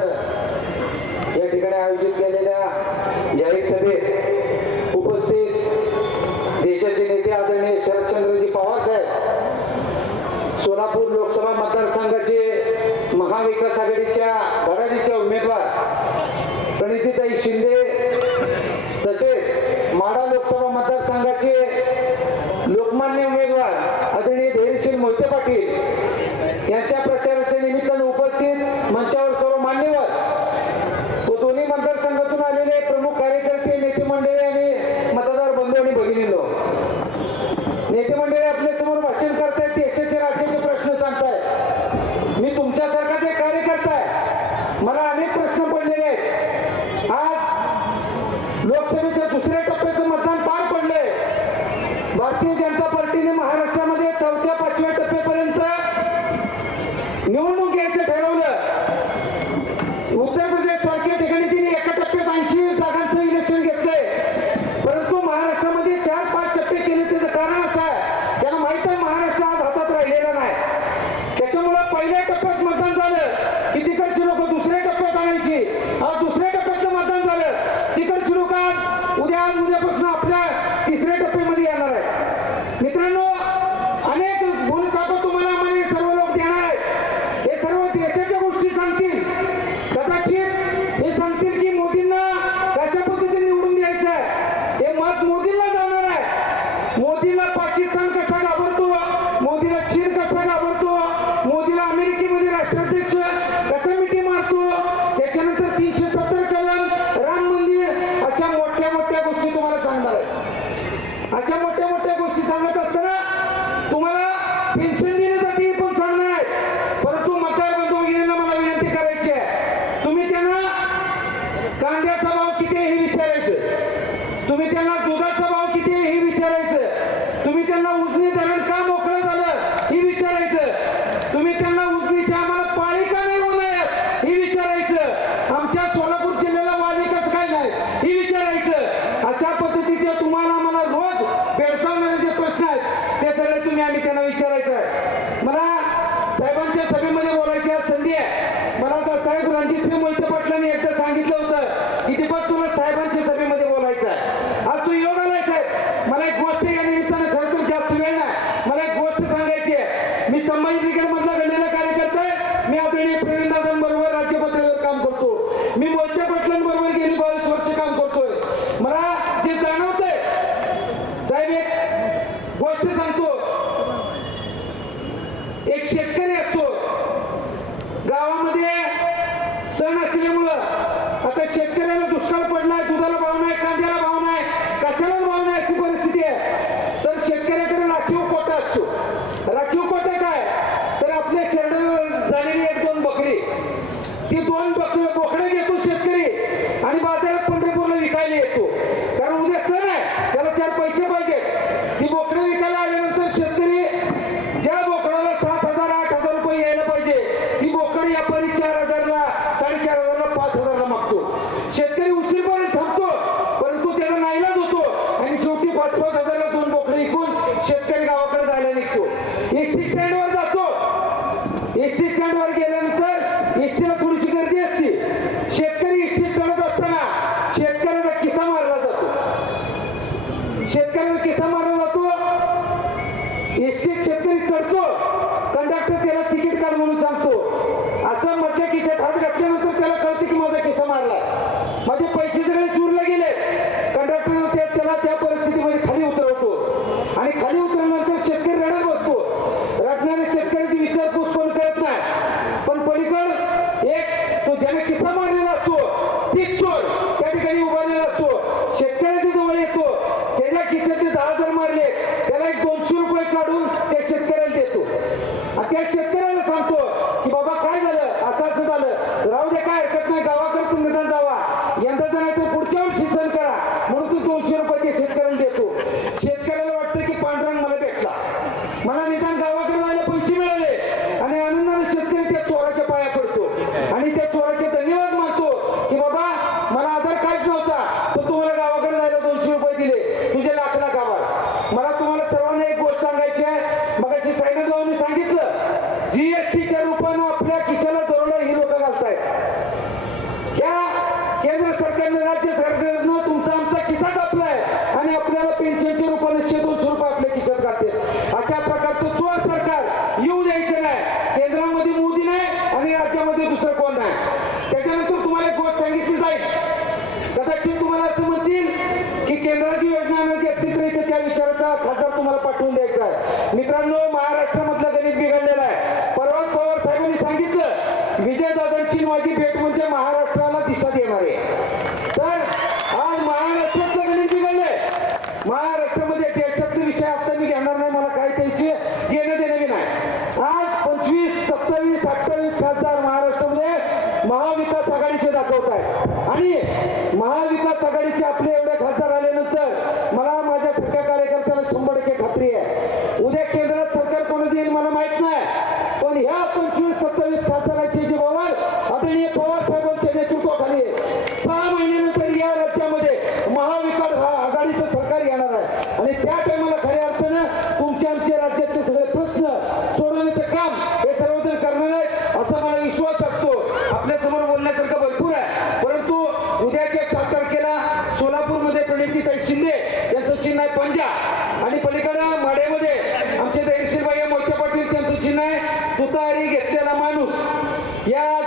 या ठिकाणी आयोजित केलेल्या जाहीर सभेत उपस्थित देशाचे नेते आदरणीय शरदचंद्रजी पवार साहेब सोलापूर लोकसभा मतदारसंघाचे महाविकास आघाडीच्या भरारीच्या उमेदवार प्रणितीताई शिंदे तसेच माडा लोकसभा मतदारसंघाचे लोकमान्य उमेदवार आदरणीय धैर्यशील मोहिते पाटील यांच्या अशा मोठ्या मोठ्या गोष्टी सांगत असताना तुम्हाला पेन्शन देण्यासाठी पण सांगणार परंतु मतदार बंधू मला विनंती करायची आहे. तुम्ही त्यांना कांद्याचा भाव किती हे विचारायचं. तुम्ही त्यांना रणजित सिंह मोहिते पाटलांनी एकदा सांगितलं होतं की तुला साहेबांच्या सभेमध्ये बोलायचं आहे. आज तू येऊन आलाय साहेब. मला एक गोष्ट या निमित्तानं खरं जास्त वेळ नाही. मला एक गोष्ट सांगायची आहे. मी संभाजी ब्रिगेड मधला घडलेला कार्यकर्ता आहे. मी आदरणीय राज्यपत्रावर काम करतो. मी मोहिते पाटलांबरोबर गेली बावीस वर्ष काम करतोय. मला जे साहेब एक गोष्ट सांगतो. एक शेतकरी सहा जर मारले त्याला एक दोनशे रुपये काढून त्या शेतकऱ्याला देतो. आणि त्या शेतकऱ्या खासदार तुम्हाला पाठवून द्यायचा आहे. मित्रांनो महाराष्ट्र Yeah.